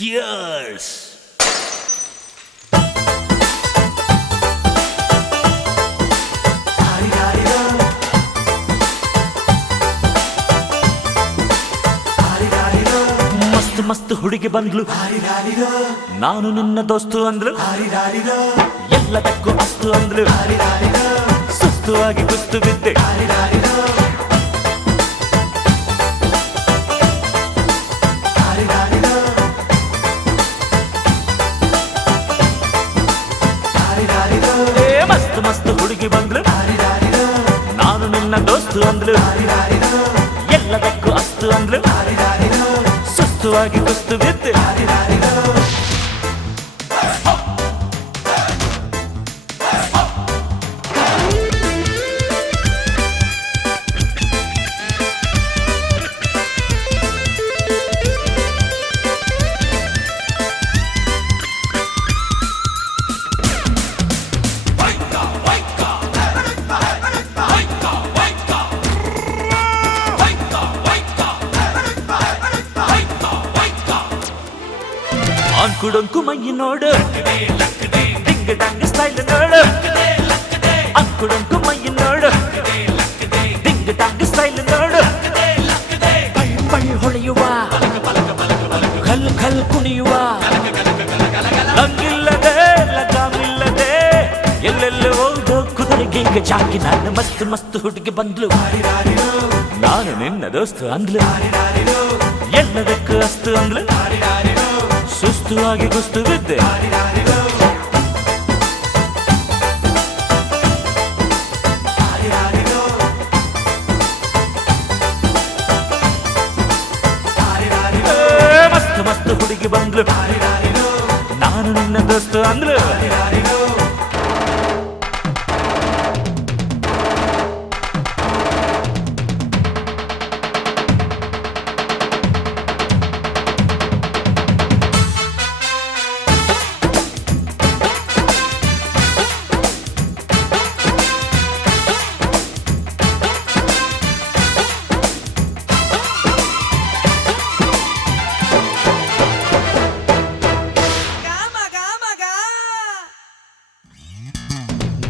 Cheers! ಮಸ್ತ್ ಮಸ್ತ್ ಹುಡುಗಿ ಬಂದ್ಲು, ನಾನು ನಿನ್ನ ದೋಸ್ತು ಅಂದ್ಲು, ಎಲ್ಲದಕ್ಕೂ ಅಸ್ತು ಅಂದ್ಲು, ಸುಸ್ತು ಆಗಿ ಕುಸ್ತು ಬಿದ್ದೆ. ಮಸ್ತ್ ಮಸ್ತ್ ಹುಡುಗಿ ಬಂದ್ಲು, ನಾನು ನಿನ್ನ ದೋಸ್ತು ಅಂದ್ಲು, ಎಲ್ಲದಕ್ಕೂ ಅಸ್ತು ಅಂದ್ಲು, ಸುಸ್ತು ಆಗಿ ಕುಸ್ತು ಬಿದ್ದೆ. ಅಂಕುಡೊಂಕು ಮೈ ನೋಡು, ಡಿಂಗ್ ಡಂಗ್ ಸ್ಟೈಲ್ ನೋಡು, ಅಂಕುಡೊಂಕು ಮೈ ನೋಡು, ಡಿಂಗ್ ಡಂಗ್ ಸ್ಟೈಲ್ ನೋಡು, ಪೈ ಪೈ ಹೊಳೆಯುವ, ಖಲ್ ಖಲ್ ಕುಣಿಯುವ, ಲಂಗಿಲ್ಲದೆ ಲಗಾಮಿಲ್ಲದೆ ಎಲ್ಲೆಲ್ಲೋ ಹೋದೋ ಕುದುರೆಗೆ ಜಾಕಿ. ನಾನು ಮಸ್ತ್ ಮಸ್ತ್ ಹುಡುಗಿ ಬಂದ್ಲು, ನಾನು ನಿನ್ನ ದೋಸ್ತು ಅಂದ್ಲು, ಎಲ್ಲದಕ್ಕೂ ಅಸ್ತು ಅಂದ್ಲು, ಸುಸ್ತು ಆಗಿ ಕುಸ್ತು ಬಿದ್ದೆ. ಮಸ್ತ್ ಮಸ್ತ್ ಹುಡುಗಿ ಬಂದ್ಲು, ನಾನು ನಿನ್ನ ದೋಸ್ತು ಅಂದ್ಲು,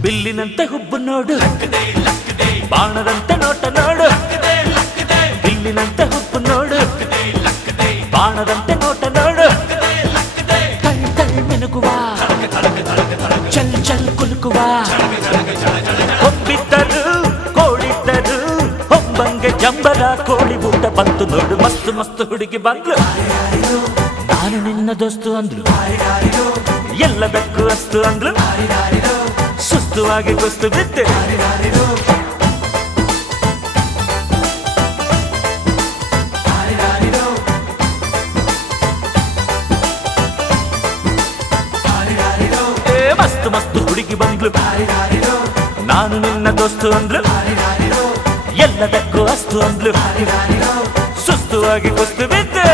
ಬಿಲ್ಲಿನಂತೆ ಹುಬ್ಬು ನೋಡು, ಬಾಣದಂತೆ ನೋಟ ನೋಡು, ಬಿಲ್ಲಿನಂತೆ ಹುಬ್ಬು ನೋಡು, ಬಾಣದಂತೆ ನೋಟ ನೋಡು, ತಳ್ ತಳ್ ಮಿನುಗುವ, ಚಲ್ ಚಲ್ ಕುಲುಕುವ, ಹೊಬ್ಬಿದ್ದರು ಕೋಳಿದ್ದರು ಹೊಂಬಂಗೆ ಜಂಬರ ಕೋಳಿ ಊಟ ಬಂತು ನೋಡು. ಮಸ್ತ್ ಮಸ್ತ್ ಹುಡುಗಿ ಬಂದ್ಲು, ನಾನು ನಿನ್ನ ದೋಸ್ತು ಅಂದ್ಲು, ಎಲ್ಲದಕ್ಕೂ ಅಸ್ತು ಅಂದ್ಲು, ಸುಸ್ತು ಆಗಿ ಕುಸ್ತು ಬಿದ್ದೆ. ಮಸ್ತ್ ಮಸ್ತ್ ಹುಡುಗಿ ಬಂದ್ಲು, ನಾನು ನಿನ್ನ ದೋಸ್ತು ಅಂದ್ಲು, ಎಲ್ಲದಕ್ಕೂ ಅಸ್ತು ಅಂದ್ಲು, ಸುಸ್ತು ಆಗಿ ಕುಸ್ತು ಬಿದ್ದೆ.